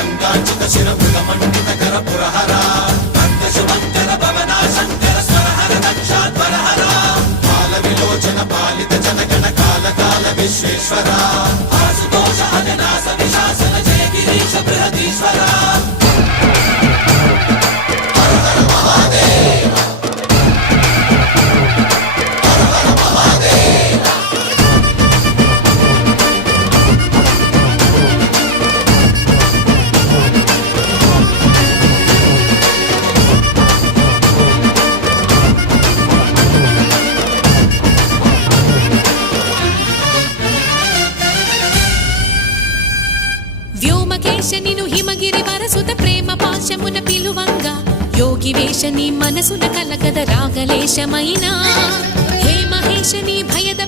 గంగాచిత శిరమృగమండిత కర పురహర భక్త శుభంకర భవనా శంకర స్వరహర దక్షాధ్వరహర బాల విలోచన పాలిత జనగణ కాల కాల విశ్వేశ్వర ఆశుతోష అజనాస విశాసన జయ గిరీశ బృహదీశ్వర హర హర మహాదేవ హర హర మహాదేవ వ్యోమకేశనిను హిమగిరి వరసుత ప్రేమ పాశమున పిలువంగా యోగి వేషని మనసున కలగద రాగలేశమైనా హే మహేశని భయద